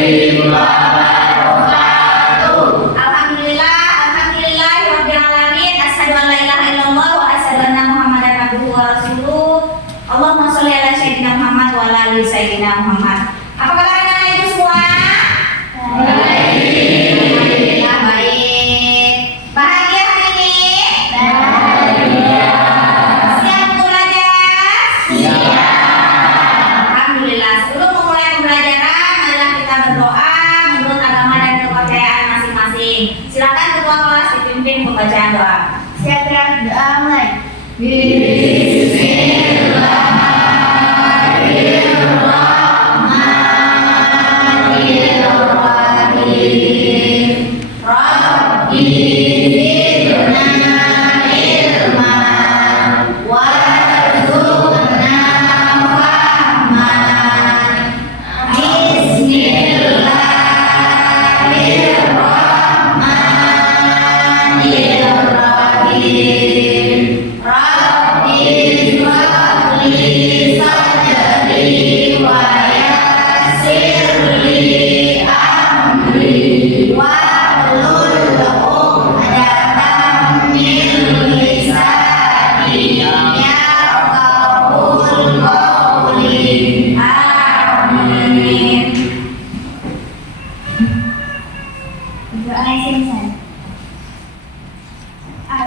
Alhamdulillah, alhamdulillah rabbil alamin. Asyhadu an la ilaha illallah wa asyhadu anna Muhammadan abduhu wa rasuluh. Allahumma sholli ala sayyidina Muhammad wa ala ali sayyidina Muhammad. Apa kabar anak-anak itu semua? Alhamdulillah baik. Bahagia hari ini? Bahagia. Siap untuk belajar? Siap. Alhamdulillah. Sebelum memulai pembelajaran, marilah kita berdoa menurut agama dan kepercayaan masing-masing. Silakan ketua kelas dipimpin pembacaan doa. Siapkan doa mulai.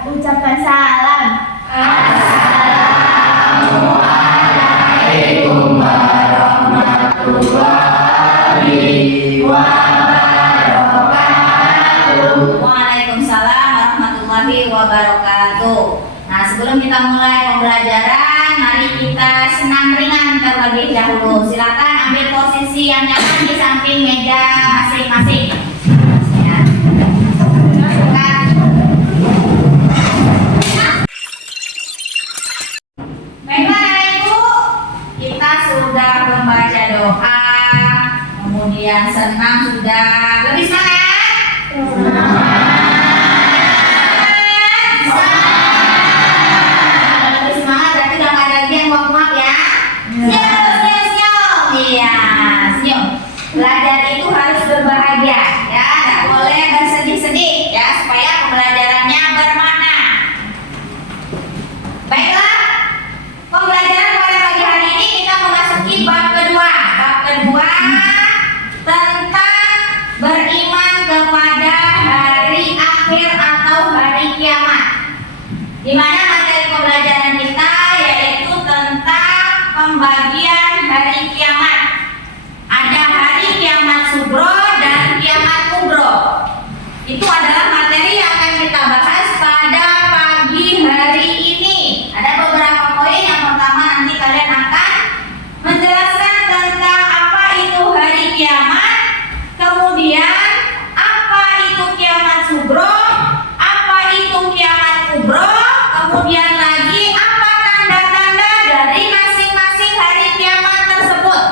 Ucapkan salam. Assalamualaikum warahmatullahi wabarakatuh. Waalaikumsalam warahmatullahi wabarakatuh. Nah, sebelum kita mulai pembelajaran, mari kita senam ringan terlebih dahulu. Silakan ambil posisi yang nyaman di samping meja masing-masing. Ya. Baiklah Ibu, kita sudah membaca doa, kemudian senam sudah. Lebih semangat? Lebih semangat berarti udah nggak ada lagi yang nguap-nguap ya. Senyum. Iya, senyum. Belajar itu harus berbahagia, ya, nggak boleh bersedih-sedih, ya, supaya pembelajarannya bermakna. Baiklah, pembelajaran pada pagi hari ini kita memasuki bab kedua. Bab kedua tentang beriman kepada hari akhir atau hari kiamat. Di mana materi pembelajaran kita yaitu tentang pembagian hari kiamat. Ada hari kiamat sugro dan kiamat kubro. Itu adalah materi yang akan kita bahas pada pagi hari ini. Ada beberapa poin. Yang pertama, nanti kalian akan menjelaskan tentang apa itu hari kiamat, kemudian apa itu kiamat sugro, apa itu kiamat kubro, kemudian lagi apa tanda-tanda dari masing-masing hari kiamat tersebut.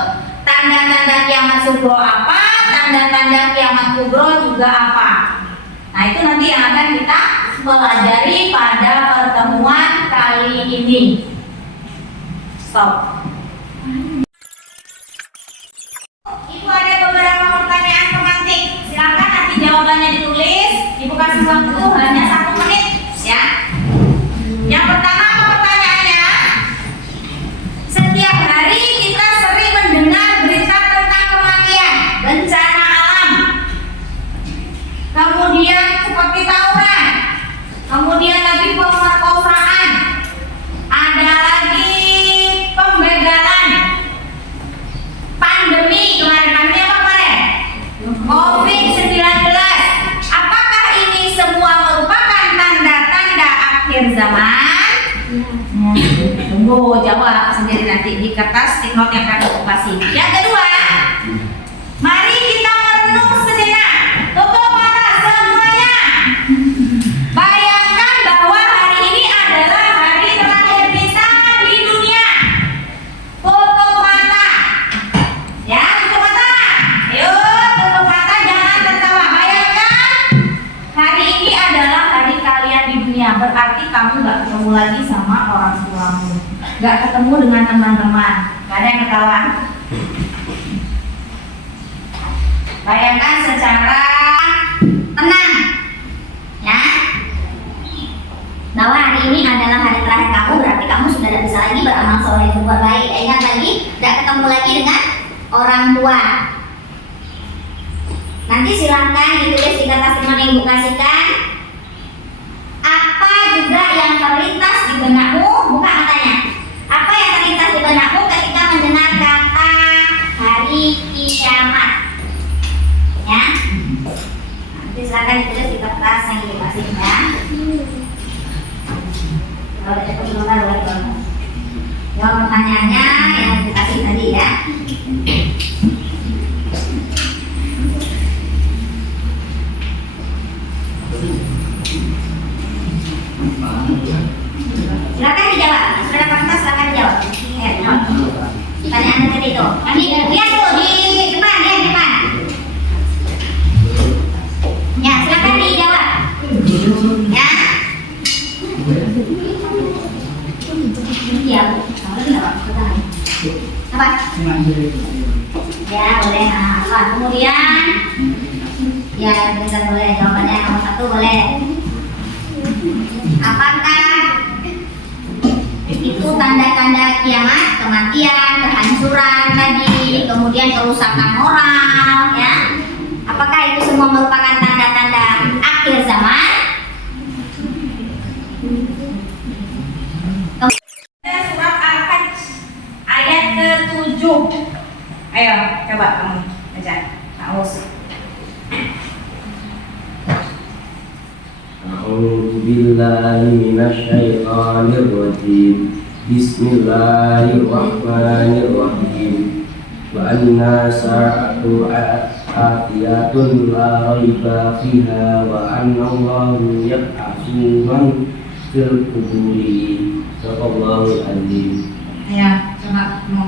Tanda-tanda kiamat sugro apa, tanda-tanda kiamat kubro juga apa. Nah, itu nanti yang akan kita pelajari pada pertemuan kali ini. Stop. Ibu ada beberapa pertanyaan pemantik. Silakan nanti jawabannya ditulis. Ibu kasih waktu hanya 1 menit, ya. Yang pertama, pertanyaannya, setiap hari kita sering mendengar berita tentang kematian, bencana alam, kemudian seperti tawuran, kemudian lagi pemerkosaan, ada lagi pembegalan, pandemi kemarin apa kemarin? COVID-19. Apakah ini semua merupakan tanda-tanda akhir zaman? Tunggu jawab sendiri nanti di kertas stick note yang akan aku kasih. Yang kedua, mari kita merenung sejenak. Tutup mata semuanya. Bayangkan bahwa hari ini adalah hari terakhir kita di dunia. Tutup mata. Ya, tutup mata. Yuk, tutup mata, jangan tertawa. Bayangkan hari ini adalah hari kalian di dunia. Berarti kamu gak ketemu lagi sama orang tuamu, gak ketemu dengan teman-teman. Gak ada yang ketawa. Bayangkan secara tenang, ya. Bahwa hari ini adalah hari terakhir kamu, berarti kamu sudah tidak bisa lagi beramal soleh berbuat baik. Ingat lagi, tidak ketemu lagi dengan orang tua. Nanti silahkan ditulis di kertas teman yang ibu kasihkan. Apa juga yang terlintas di benakmu? Buka matanya. Apa yang terlintas di benakmu ketika mendengar kata hari kiamat? Ya. Nanti silahkan ditulis di kertas yang ibu kasihkan. Kalau udah cukup sebentar boleh bangun. Jawab pertanyaannya yang ibu kasih tadi ya. Silakan dijawab. Sudah dapat kertas, silakan dijawab. Ya, jawab. Pertanyaan tadi itu. Nanti lihat tuh di depan, lihat di depan. Ya, silakan dijawab. Ya. Iya, kamu lagi nggak apa? Ya, boleh. Nah, apa? Kemudian, ya, bisa boleh. Jawabannya nomor 1 boleh. Apakah itu tanda-tanda kiamat, kematian, kehancuran tadi, kemudian kerusakan moral, ya? Apakah itu semua merupakan tanda-tanda akhir zaman? Surat Al-Hajj ayat ke-7. Ayo, coba kamu baca. Aus. أعوذ بالله من الشيطان الرجيم بسم الله الرحمن الرحيم وأن ساعة آتية لا ريب فيها وأن الله يبعث من في القبور صدق الله العظيم. Ya, coba kamu.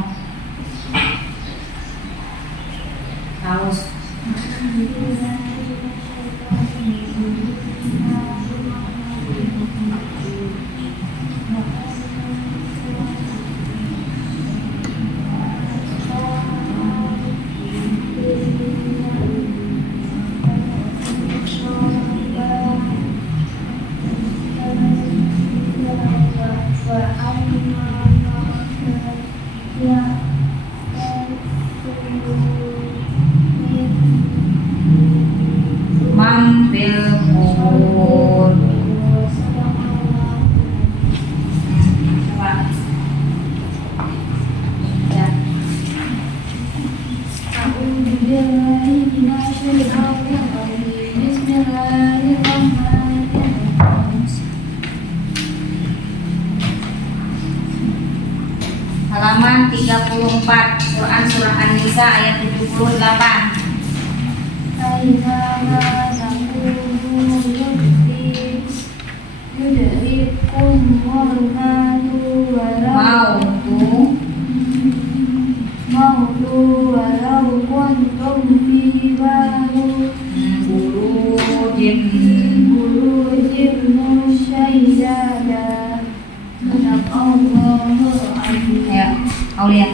Aus. Mampil kubur. Coba. Ya. Halaman 34 Quran surah An-Nisa ayat 78. Ya, Aulia.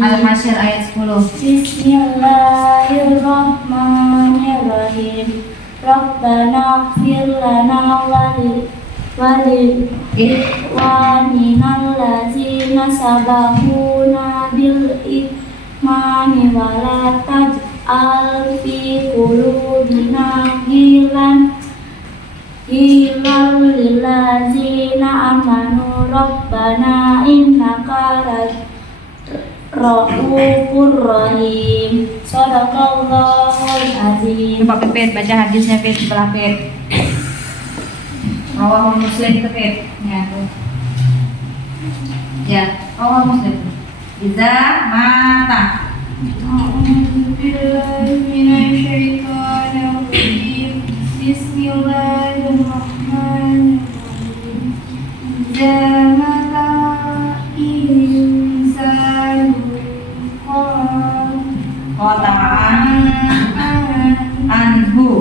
Al-Hasyr ayat 10. Bismillahirrahmanirrahim. Rabbana ighfir lana walikhwanina allazina sabaquna bil imani wa la taj'al fi qulubina ghillan lillazina amanu rabbana innaka ra'ufur rahim. Shadaqallahul azim. Coba Pipit baca hadisnya Pit sebelah Pit. Rawahul Muslim itu Pit. Ya, tuh. Ya, Rawahul Muslim. Iza mata. Bismillahirrahmanirrahim. Jamala insanu Qata'an anhu.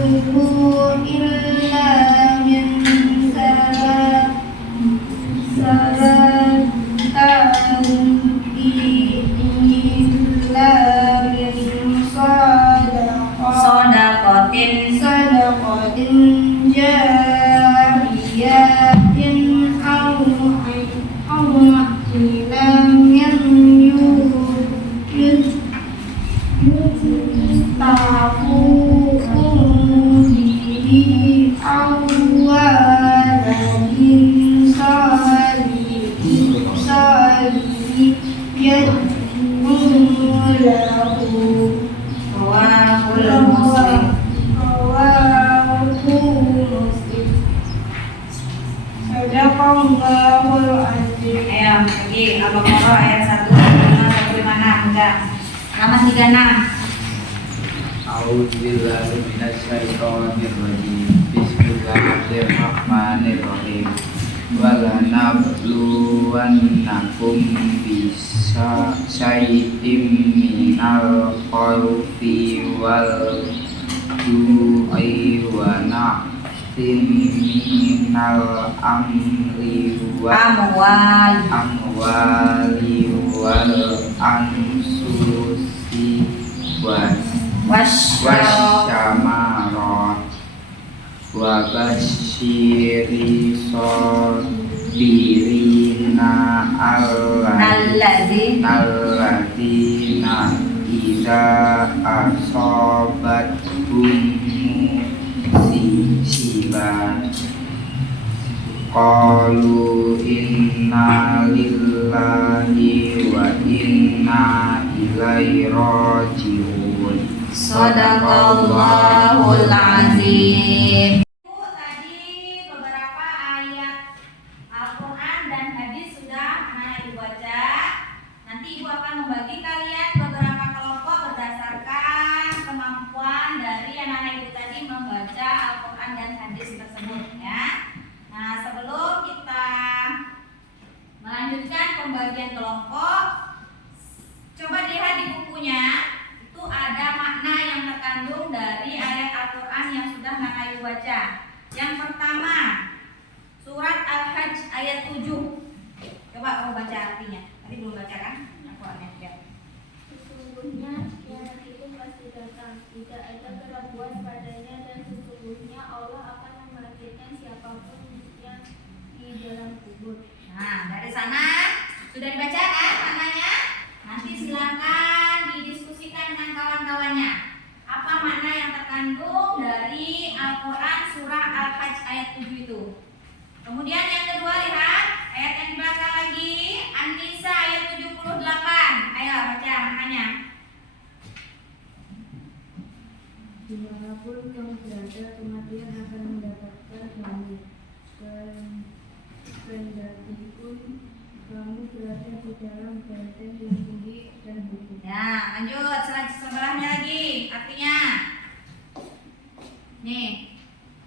amaluhu illa min جاريات أو لم يستعفوكم به أو ولد صالح يدعو له Rawahul Muslim. Sadaqallahul azim. Ayo lagi Al-Baqarah ayat 156 enggak. Halaman 36. A'udzubillahi minasyaitonirrajim. Bismillahirrahmanirrahim. Wala nabluwannakum bisa syai'im minal khawfi wal ju'i wa naqsin minal amwali wal anfusi wasyamarat wa basyiri sabirina alladzina idza asabathum musibah qalu inna lillahi wa inna ilaihi raji'un. Shadaqallahul azim. Tadi beberapa ayat Al-Quran dan hadis sudah anak ibu baca. Nanti ibu akan membagi kalian beberapa kelompok berdasarkan kemampuan dari anak ibu tadi membaca Al-Quran dan hadis tersebut ya. Nah, sebelum kita melanjutkan pembagian kelompok, coba dilihat di bukunya. Itu ada makna yang terkandung dari ayat Al-Quran yang sudah Nana Ibu baca. Yang pertama, surat Al-Hajj ayat 7. Coba kamu baca artinya. Tadi belum baca kan? Al-Qurannya ya. Sesungguhnya kiamat itu pasti datang, tidak ada keraguan padanya, dan sesungguhnya Allah akan membangkitkan siapapun yang di dalam kubur. Nah, dari sana sudah dibaca kan maknanya? Nanti silakan didiskusikan dengan kawan-kawannya. Apa makna yang terkandung dari Al-Quran surah Al-Hajj ayat 7 itu? Kemudian yang kedua, lihat ayat yang di belakang lagi, An-Nisa ayat 78. Ayo baca maknanya. Dimanapun kamu berada, kematian akan mendapatkan kamu. Kendati pun kamu berada di dalam benteng yang tinggi dan hukum. Ya, lanjut sebelahnya lagi. Artinya, nih.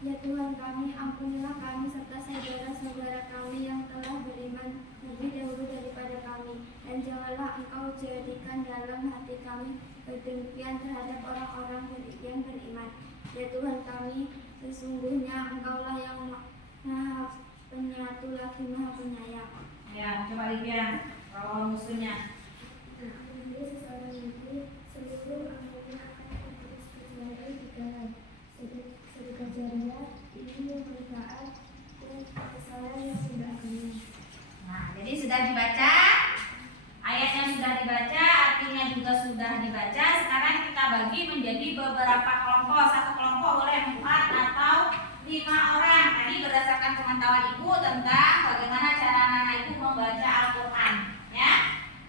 Ya Tuhan kami, ampunilah kami serta saudara-saudara kami yang telah beriman lebih dahulu daripada kami, dan janganlah Engkau jadikan dalam hati kami kedengkian terhadap orang-orang yang beriman. Ya Tuhan kami, sesungguhnya Engkaulah yang Maha Penyatu lagi Maha Penyayang. Ya, coba lihat rawal musuhnya. Sesuatu itu seluruh anggotanya akan terus berjalan di dalam sedekah jariah, ini pembukaan dan kesalahan yang tidak akan. Nah, jadi sudah dibaca, ayatnya sudah dibaca, artinya juga sudah dibaca. Sekarang kita bagi menjadi beberapa kelompok. Satu kelompok boleh 4 atau 5 orang. Tadi berdasarkan pemantauan ibu tentang bagaimana cara anak ibu membaca Al-Quran. Ya,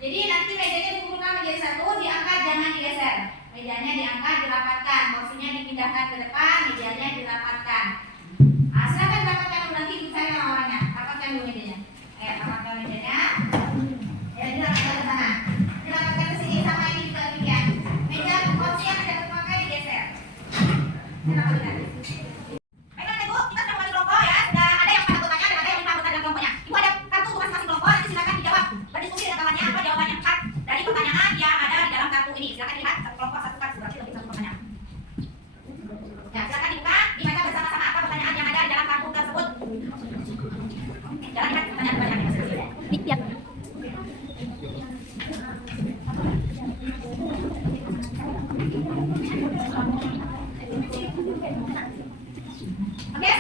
jadi nanti mejanya dikumpulkan menjadi satu, diangkat jangan digeser. Mejanya diangkat, dirapatkan, kursinya dipindahkan ke depan, mejanya dirapatkan. Nah, silakan rapatkan dulu, nanti ibu saya orang-orangnya. Rapatkan dulu mejanya. Rapatkan mejanya. Ya, dirapatkan ke sana. Dirapatkan ke sini, sama ini juga demikian. Meja kursi yang tidak terpakai digeser. Dirapatkan. Baiklah ibu, kita sudah membagi kelompok ya. Sudah ada yang pada anggotanya dan ada yang 5 anggota dalam kelompoknya. Ibu ada kartu untuk masing-masing kelompok, nanti silakan dijawab. Berdiskusi dengan kawannya apa jawaban yang tepat dari pertanyaan yang ada di dalam kartu ini. Silakan dilihat satu kelompok satu kartu, berarti lebih satu pertanyaan. Ya, silakan dibuka, dibaca bersama-sama apa pertanyaan yang ada di dalam kartu tersebut. Jangan lihat pertanyaan-pertanyaan yang masing-masing. Oke,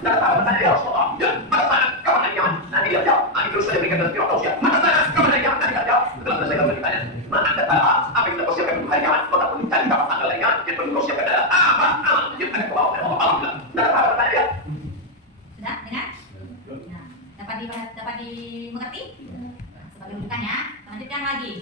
Dan apa tanya ya Rasulullah? Ya, mana sana? Kapan hari kiamat? Nanti dia jawab. Nanti terus saja berikan dalam Firdaus ya. Mana sana? Kapan hari kiamat? Nanti dia jawab. Setelah selesai kamu ditanya, mana anda tahu apa yang kita persiapkan untuk hari kiamat? Kota pun mencari kapan tanggal hari kiamat yang perlu kau siapkan adalah apa? Yang akan kau bawa dari Allah. Alhamdulillah. Dan apa tanya ya? Sudah dengar? Nah, dapat dimengerti? Sebagai rujukannya, lanjutkan lagi.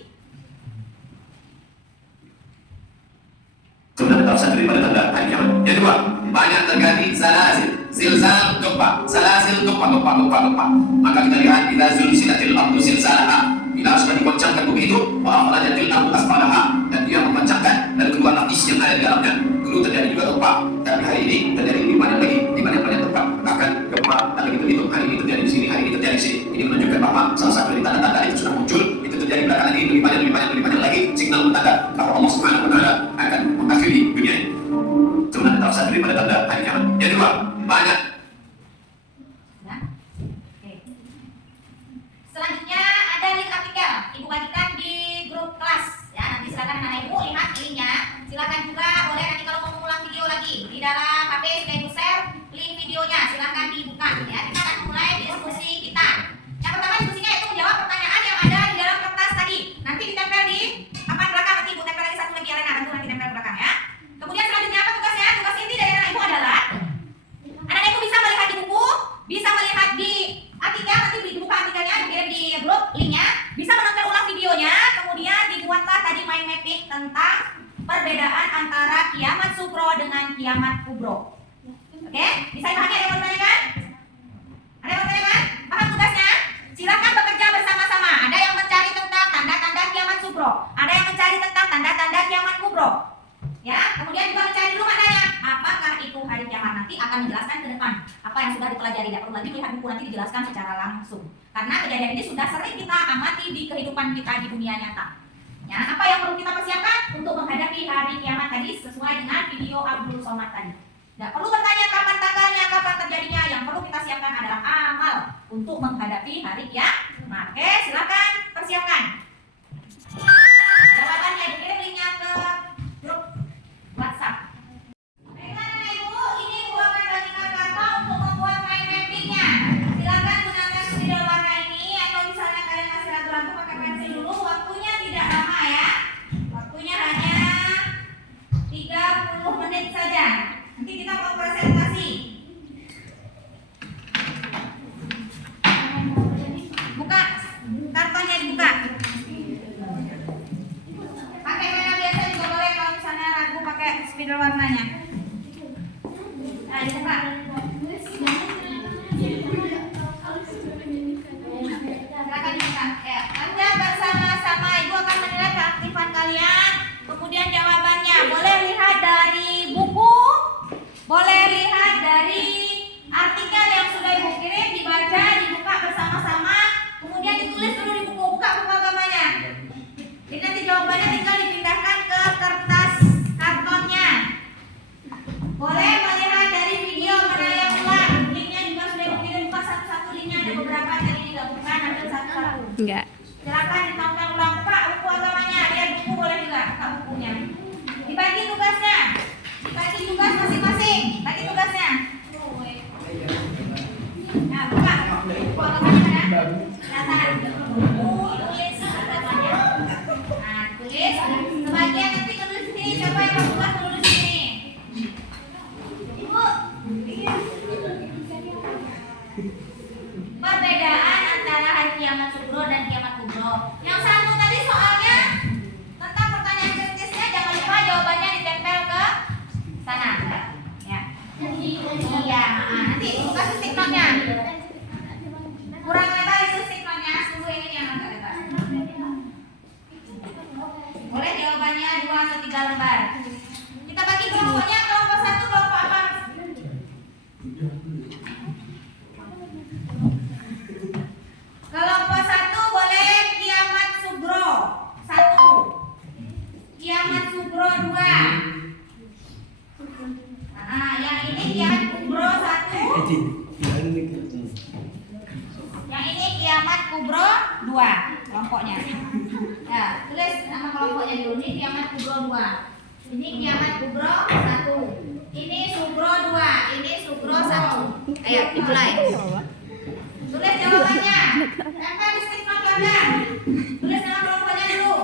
Sudah satu daripada tanda hari kiamat. Yang kedua, banyak terjadi salasil, zilzal, gempa, salasil, gempa. Maka kita lihat kita zulzilatil ardu zilzalaha. Bila sudah digoncangkan bumi itu, wa akhrajatil ardu asfalaha, dan dia memecahkan dan keluar lapis yang ada di dalamnya. Dulu terjadi juga gempa, tapi hari ini terjadi lebih banyak lagi di banyak tempat. Bahkan gempa tak begitu hari ini terjadi di sini, hari ini terjadi di sini. Ini menunjukkan bahwa salah satu dari tanda-tanda itu sudah muncul. Itu terjadi belakangan ini lebih banyak lagi signal tanda bahwa Allah Subhanahu wa taala akan mengakhiri dunia ini. Sebenarnya salah satu daripada tanda hari kiamat. Yang kedua, banyak. Sudah? Oke. Selanjutnya ada link artikel. Ibu bagikan di grup kelas. Ya, nanti silakan anak ibu lihat linknya. Silakan juga boleh nanti kalau mau mengulang video lagi di dalam HP sudah ibu share link videonya. Silakan dibuka. Ya, kita akan mulai diskusi kita. Yang pertama diskusinya itu menjawab pertanyaan yang ada di dalam kertas tadi. Nanti ditempel di papan belakang. Nanti ibu tempel lagi satu lagi arena. Nanti tempel belakang ya. Kemudian selanjutnya apa tugasnya? Tugas inti dari anak ibu adalah anak ibu bisa melihat di buku, bisa melihat di artikel, nanti dibuka artikelnya, dikirim di grup linknya, bisa menonton ulang videonya, kemudian dibuatlah tadi mind mapping tentang perbedaan antara kiamat sugro dengan kiamat kubro. Oke? Bisa dipahami? Ada yang mau ditanyakan? Ada yang mau ditanyakan? Paham tugasnya? Silakan bekerja bersama-sama. Ada yang mencari tentang tanda-tanda kiamat sugro, ada yang mencari tentang tanda-tanda kiamat kubro. Ya, kemudian juga mencari dulu maknanya. Apakah itu hari kiamat nanti akan menjelaskan ke depan apa yang sudah dipelajari. Tidak perlu lagi melihat buku, nanti dijelaskan secara langsung. Karena kejadian ini sudah sering kita amati di kehidupan kita di dunia nyata. Ya, apa yang perlu kita persiapkan untuk menghadapi hari kiamat tadi sesuai dengan video Abdul Somad tadi. Tidak perlu bertanya kapan tanggalnya, kapan terjadinya. Yang perlu kita siapkan adalah amal untuk menghadapi hari kiamat. Oke, silakan persiapkan. Jawabannya dikirim linknya ke grup WhatsApp. Baiklah Bapak Ibu, ini Ibu akan bagikan kata untuk membuat mind mappingnya. Silakan gunakan spidol warna ini, atau misalnya kalian masih ragu-ragu pakai pensil dulu. Waktunya tidak lama ya. Waktunya hanya 30 menit saja. Nanti kita mau presentasi. Buka kartonnya, dibuka. Pakai pena biasa juga boleh kalau misalnya ragu pakai spidol warnanya. Nah, dibuka. Silakan dibuka. Ya, Anda bersama-sama Ibu akan menilai keaktifan kalian. Kemudian jawabannya boleh lihat dari buku, boleh lihat dari artikel yang sudah Ibu kirim, dibaca, dibuka bersama-sama. Kemudian ditulis dulu di buku, buka buku agamanya. Jadi nanti jawabannya tinggal dipindahkan ke kertas kartonnya. Boleh melihat dari video menayang ulang. Linknya juga sudah dikirim, buka satu-satu linknya. Ada beberapa tadi digabungkan, ambil satu-satu. Enggak. Silakan ditonton ulang, buka buku agamanya. Lihat buku boleh juga, buka bukunya. Dibagi tugasnya. Dibagi tugas masing-masing. Bagi tugasnya. Nah, buka buku agamanya mana? Data. Tulis agamanya. Nah, tulis. Sebagian nanti tulis di sini. Siapa yang mau tugas tulis di sini? Ibu. Perbedaan antara hari kiamat sugro dan kiamat kubro. Yang satu tadi soalnya tentang pertanyaan kritisnya, jangan lupa jawabannya ditempel ke sana. Ya. Iya. Nanti kasih stick note-nya. Kurang lebar itu stick note-nya. Sungguh ini yang agak lebar. Boleh jawabannya 2 atau 3 lembar. Kita bagi kelompoknya, kelompok 1, kelompok apa? Kelompok 1 boleh kiamat sugro 1, kiamat sugro 2. Nah, yang ini kiamat kubro 1, yang ini kiamat kubro 2 kelompoknya. Ya, tulis nama kelompoknya dulu. Ini kiamat kubro 2, ini kiamat kubro 1, ini sugro 2, ini sugro 1. Ayo, dimulai. Tulis jawabannya. Tempel di stick pelajaran. Tulis nama kelompoknya dulu.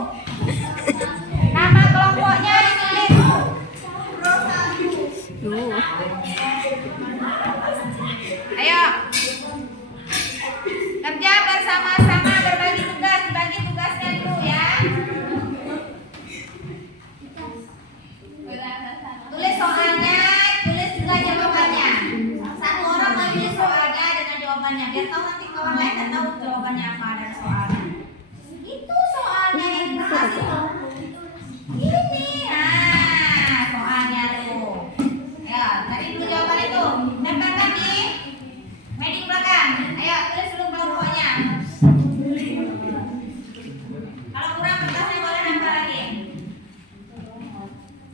Nama kelompoknya ditulis. Ayo. Kerja bersama-sama berbagi tugas. Bagi tugasnya dulu ya. Tulis soalnya, tulis juga jawabannya. Satu orang tulis soalnya dengan jawabannya. Biar tahu nanti kawan lain dan tahu jawabannya apa dari soalnya. Itu soalnya yang kita kasih tuh. Ini, nah soalnya tuh. Ya, tadi dulu jawaban itu. Tempelkan di medik belakang. Ayo, tulis dulu kelompoknya. Kalau kurang kertasnya boleh nempel lagi.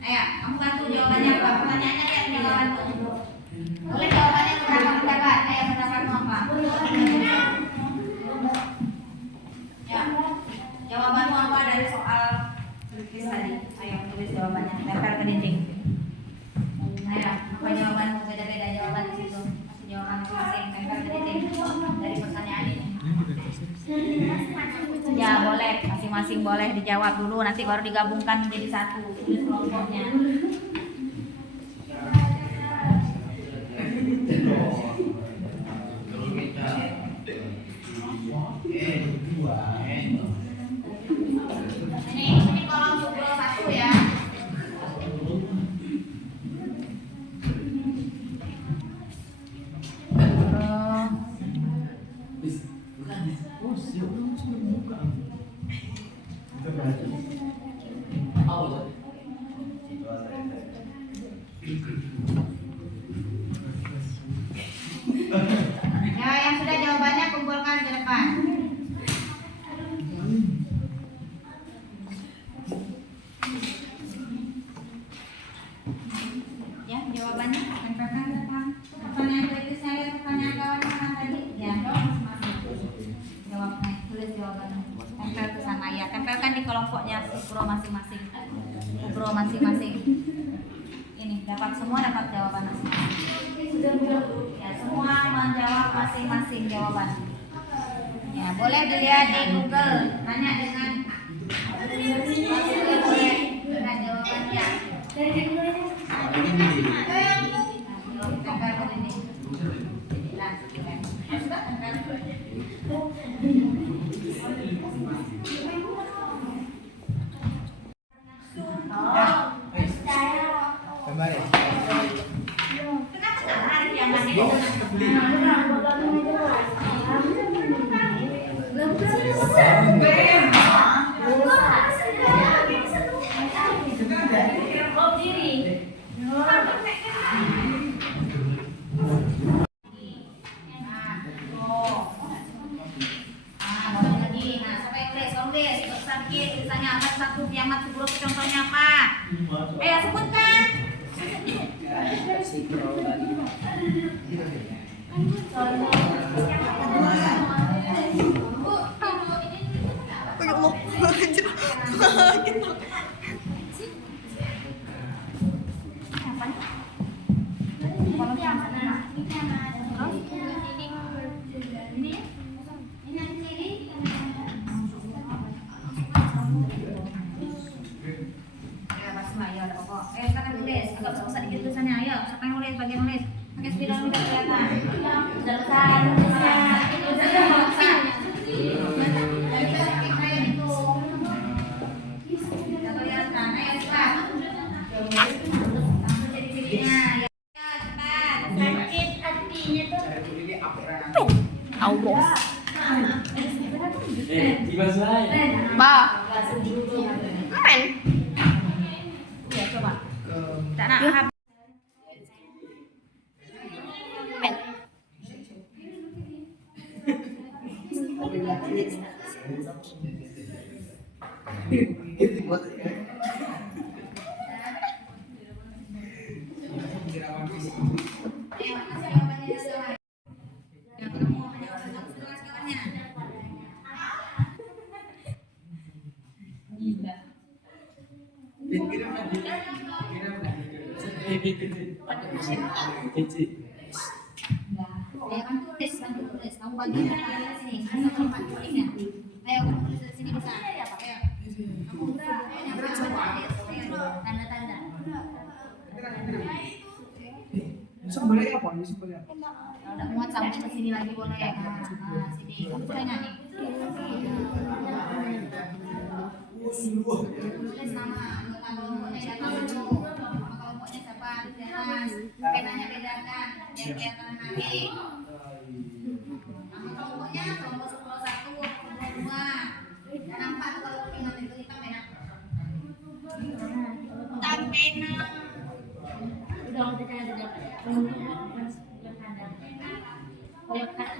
Ayo, kamu bantu jawabannya apa? Pertanyaannya lihat jawaban tuh. Boleh jawabannya berapa pendapat? Ayo, pendapatmu apa? Ya, jawabanmu apa dari soal tulis tadi? Ayo, tulis jawabannya. Tempel ke dinding. Ayo, apa jawabanmu? Beda-beda jawaban di situ. Kasih jawaban masing-masing. Tempel ke dinding dari pertanyaan ini. Ya boleh, masing-masing boleh dijawab dulu, nanti baru digabungkan menjadi satu. Tulis kelompoknya. Ini kolom subro 1 ya. Ya, yang sudah jawabannya kumpulkan ke depan. Ya, jawabannya tempelkan ke depan. Pertanyaan kritisnya lihat pertanyaan kawan mana tadi? Ya, jawab masing-masing. Jawabnya, tulis jawabannya. Tempel ke sana ya. Tempelkan di kelompoknya subro masing-masing. Subro masing-masing. Ini dapat semua dapat jawaban masing-masing. Ya, semua menjawab masing-masing jawaban. Ya, boleh dilihat di Google. Tanya dengan boleh dengan jawabannya. Tempel ke dinding. Nah, sudah tempel. Kenapa tak lari yang mana itu? Sakit, tulisannya apa? Satu kiamat subro, contohnya apa? Ayo sebutkan. Sekarang tulis, agak besar dikit tulisannya. Ayo, siapa yang nulis? Bagian nulis. Pakai spidol tidak kelihatan. Sudah besar, Allah. Ba. Aman. Ya, coba. Tak nak habis. bagi sini. Sini tempat tulisnya. Ayo kamu tulis di sini bisa. Ayo. Kamu tanda-tanda. Boleh apa? Boleh apa? Udah muat sambung ke sini lagi boleh. Nah, sini. Kamu tanya nih. Tulis nama anggota kelompoknya datang dulu. Nama kelompoknya siapa? Jelas. Penanya bedakan. Biar kelihatan lagi. Nama kelompoknya kelompok 1, kelompok 2. Dan nampak tuh kalau ingat itu hitam ya. Hitam pena. Udah kita ada dapat. Kalau kan tidak ada. Ya udah.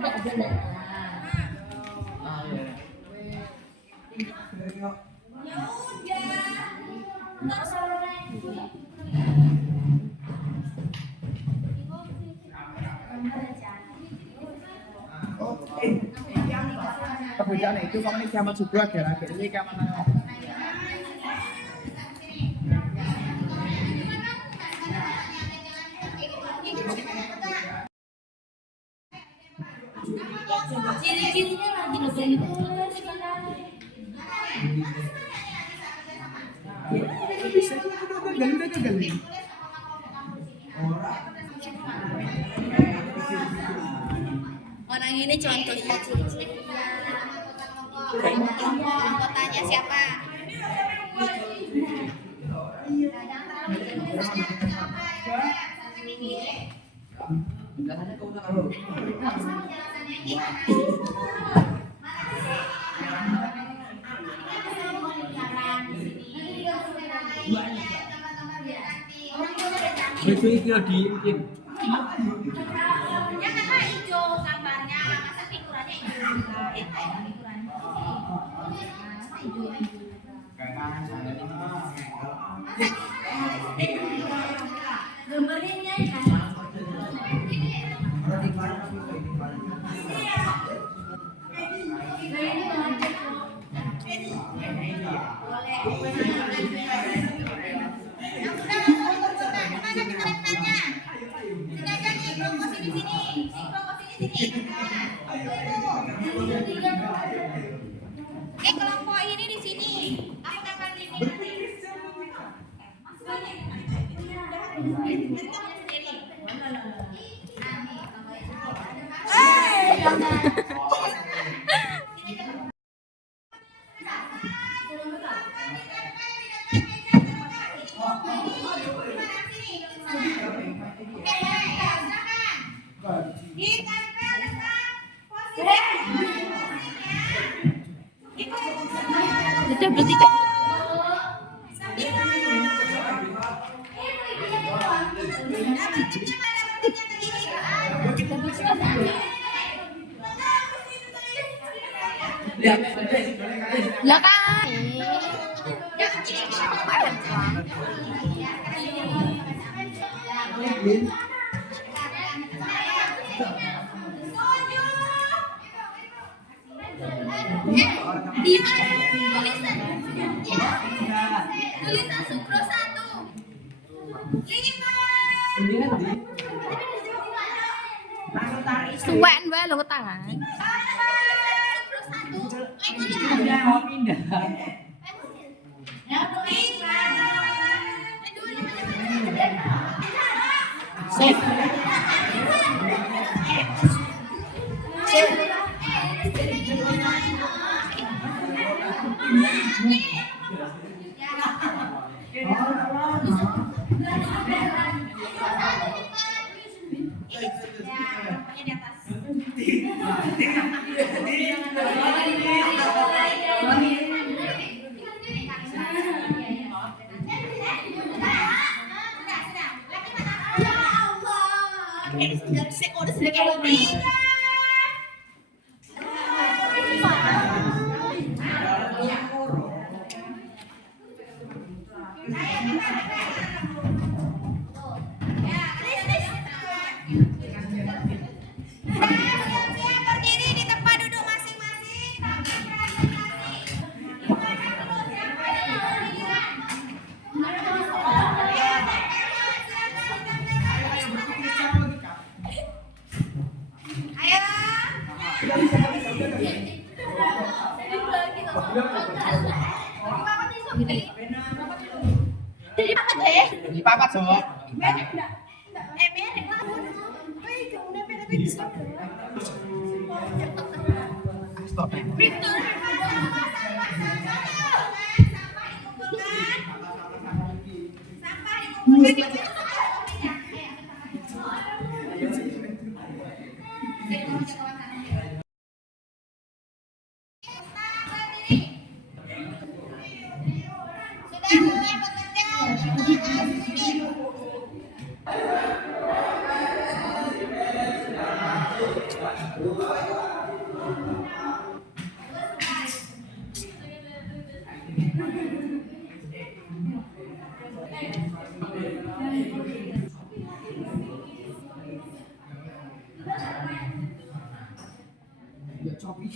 Enggak usah Perbedaan itu kamu ini kiamat juga adalah ini kiamat ciri-cirinya lagi lebih bisa udah gagal. orang ini contohnya ciri-cirinya kelompok anggotanya siapa? Itu diimkin. Ya karena hijau gambarnya, masa figurannya hijau juga. Figurannya gambarnya kan. Kelompok ini di sini. Aku gambar ini udah berarti kak. Lah kan. Tulisan Sukro 1. Suwen wae lho tangan. Berdiri di tempat duduk masing-masing. Ayo. Jadi apa deh? Papat sok. Merek lah. Stop. Victor. Sampah dikumpulkan. Sudah mulai bekerja. Ya copi.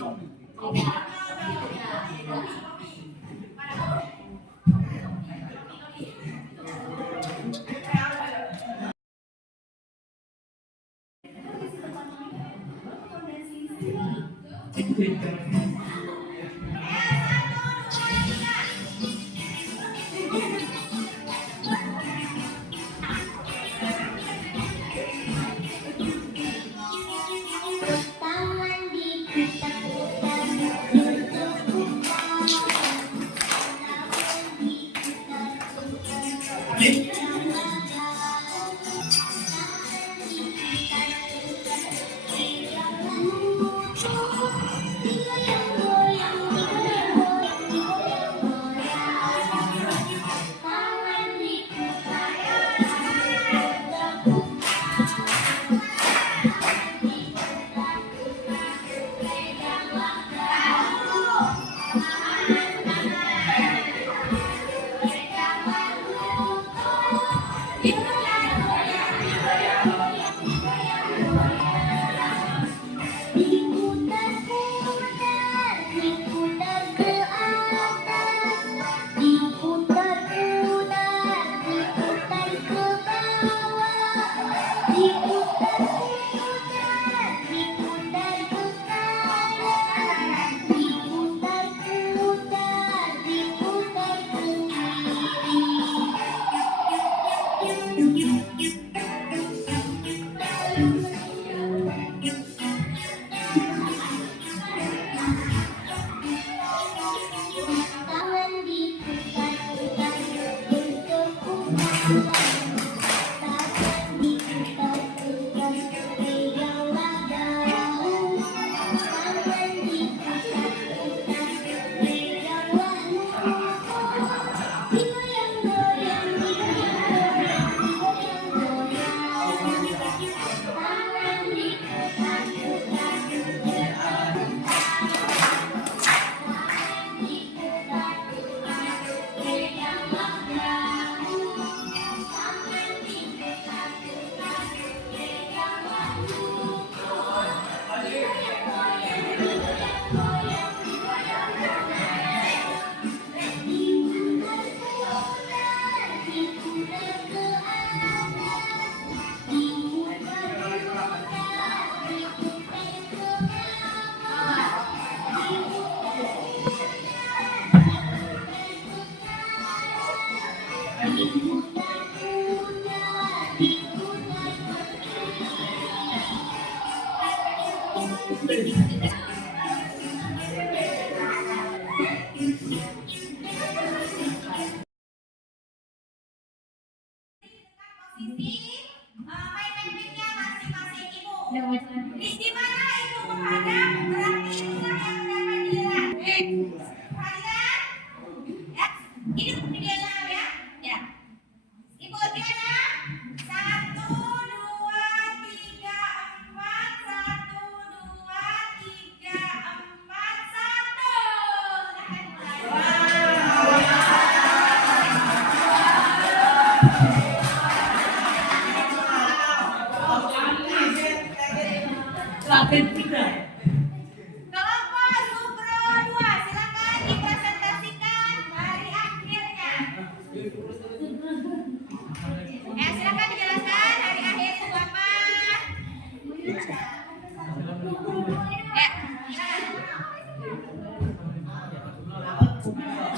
Tangan diputar-putar, Posisi main-mainnya masing-masing ibu. Di mana ibu berada, berarti itulah yang dapat dilihat. Perhatikan. Ya, ini videonya ya. Ya. Ibu Diana. 1, 2, 3, 4. 1, 2, 3, 4, 1. Kelompok Subro 2, silakan dipresentasikan hari akhirnya. Ya, silakan dijelaskan hari akhir itu apa. Ya, silakan.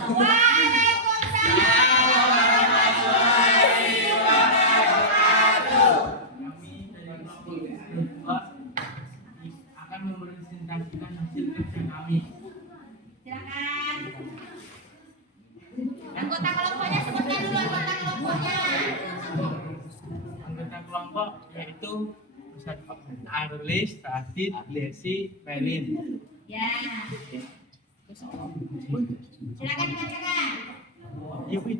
Waalaikumsalam kedua akan mempresentasikan hasil kerja kami. Silakan. Anggota kelompoknya sebutkan dulu anggota kelompoknya. Anggota kelompok yaitu Ustaz Arlis, Radit, Lesi, Melin. Ya. Silakan dibacakan. Iya, Win.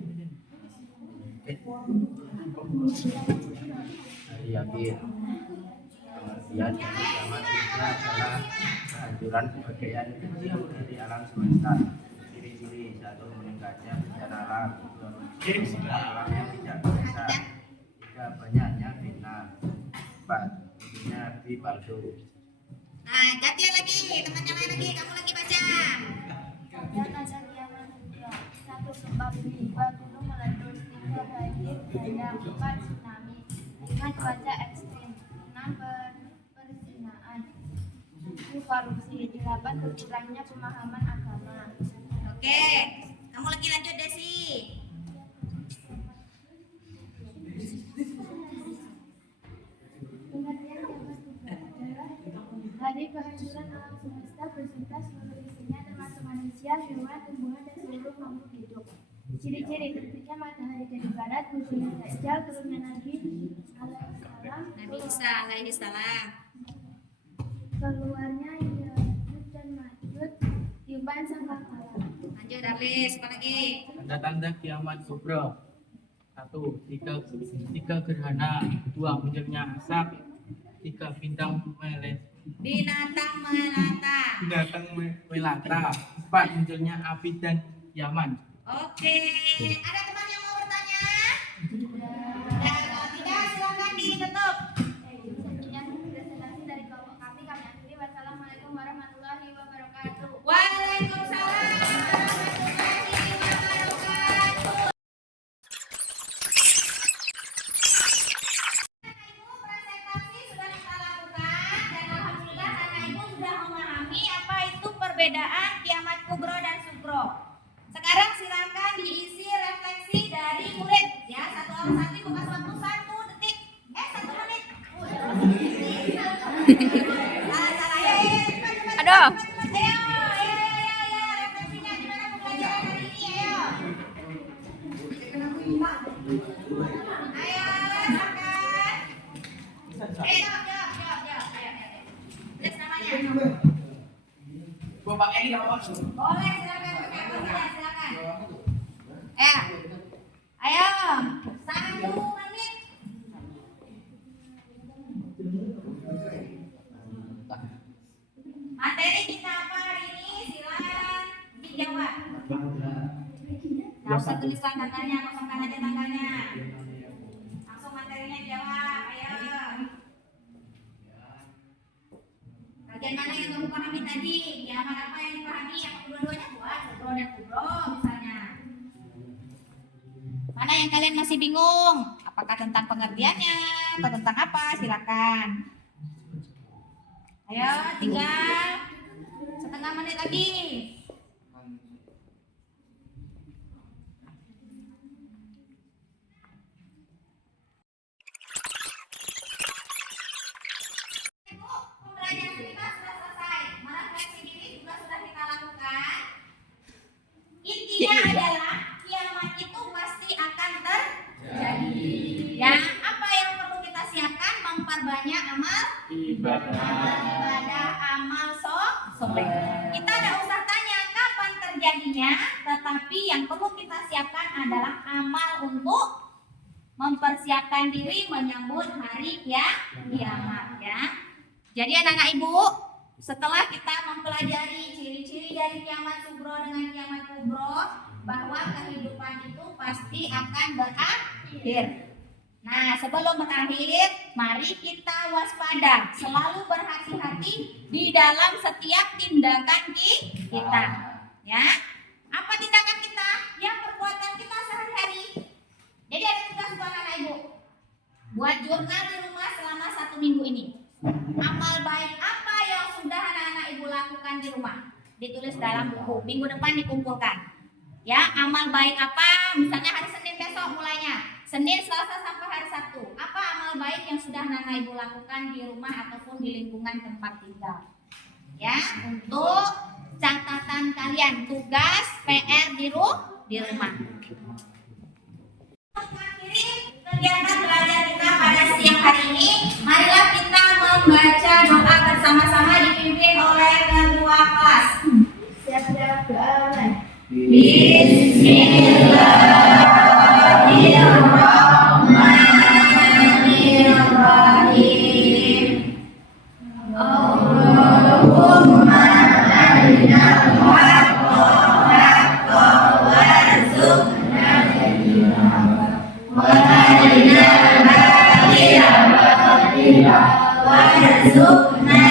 Hari yakin pengertian dari zaman dunia adalah kehancuran kebudayaan kecil dari alam semesta. Ciri-ciri: 1. Meningkatnya bencana alam, 2. Munculnya alam yang tidak biasa, 3. Banyaknya fitnah, 4. Munculnya nabi palsu. Nah, gantian lagi, teman yang lain lagi, kamu lagi baca. Dan ada kiamat juga. 1. Gempa bumi, 2. Gunung meletus, 3. Banjir bandang, 4. Tsunami, 5. Cuaca ekstrim, 6. Perzinaan, 7. Korupsi, 8. Berkurangnya pemahaman agama. Oke, kamu lagi lanjut Desi. Pengertian kiamat kubra adalah hari kehancuran alam semesta beserta seluruh isinya termasuk manusia, hewan, tumbuhan, dan seluruh makhluk hidup. Ciri-ciri: terbitnya matahari dari barat, munculnya Dajjal, turunnya Nabi alaihissalam, Nabi Isa alaihissalam. keluarnya Ya'juj dan Ma'juj, tiupan sangkakala. Lanjut Arlis, apa lagi? Tanda-tanda kiamat kubra. 1. Tiga gerhana, 2. Munculnya asap, 3. Bintang Binatang melata. melata, 4. Munculnya api dan kiamat. Oke, ada teman yang mau bertanya? Ya, kalau tidak silakan ditutup. Sekian presentasi dari kelompok kami akhiri. Wassalamualaikum warahmatullahi wabarakatuh. Waalaikumsalam warahmatullahi wabarakatuh. Ibu, presentasi sudah kita lakukan dan alhamdulillah anak ibu sudah memahami apa itu perbedaan kiamat kubro dan sugro. Sekarang silakan diisi refleksi dari murid ya, satu orang satu bukan waktu 1 detik 1 menit. Salah ya, cepat. Aduh. Ayo, refleksinya gimana pembelajaran hari ini, ayo. Ayo, silakan. Jawab. Ayo. Tulis namanya. Bapak ini jawab. Boleh, silakan. Silakan. Ayo. 1 menit. Materi kita apa hari ini? Silakan dijawab. Nggak usah tuliskan tanggalnya, kosongkan aja tanggalnya. Langsung materinya dijawab. Ayo. Bagian mana yang kamu pahami tadi? Kiamat apa yang dipahami? Yang kedua-duanya buat sugro dan kubro misalnya. Mana yang kalian masih bingung? Apakah tentang pengertiannya atau tentang apa? Silakan. Ayo, tinggal setengah menit lagi. Pembelajaran kita sudah selesai. Merefleksi diri juga sudah kita lakukan. Intinya adalah kiamat itu pasti akan terjadi. Ya, apa yang perlu kita siapkan? Memperbanyak amal ibadah, amal soleh. Kita tidak usah tanya kapan terjadinya, tetapi yang perlu kita siapkan adalah amal untuk mempersiapkan diri menyambut hari kiamat ya. Jadi anak-anak ibu, setelah kita mempelajari ciri-ciri dari kiamat sugro dengan kiamat kubro, bahwa kehidupan itu pasti akan berakhir. Nah, sebelum berakhir, mari kita waspada, selalu berhati-hati di dalam setiap tindakan kita. Ya, apa tindakan kita? Ya, perbuatan kita sehari-hari. Jadi ada tugas buat anak ibu, buat jurnal di rumah selama 1 minggu ini. Amal baik apa yang sudah anak-anak ibu lakukan di rumah? Ditulis dalam buku. Minggu depan dikumpulkan. Ya, amal baik apa? Misalnya hari Senin besok mulainya. Senin, Selasa sampai hari salah satu. Apa amal baik yang sudah Nana Ibu lakukan di rumah ataupun di lingkungan tempat tinggal? Ya, untuk catatan kalian, tugas PR di rumah. Mengakhiri kegiatan belajar kita pada siang hari ini, marilah kita membaca doa bersama-sama dipimpin oleh ketua kelas. Siap-siap doa. Bismillahirrahmanirrahim. Allahumma arina al-haqqa warzuqna wa arina al-batila warzuqna.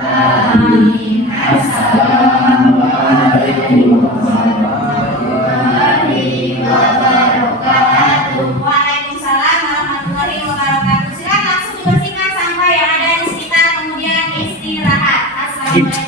Amin. Assalamualaikum warahmatullahi wabarakatuh. Waalaikumsalam warahmatullahi wabarakatuh. Silakan langsung dibersihkan sampah yang ada di sekitar, kemudian istirahat. Assalamualaikum.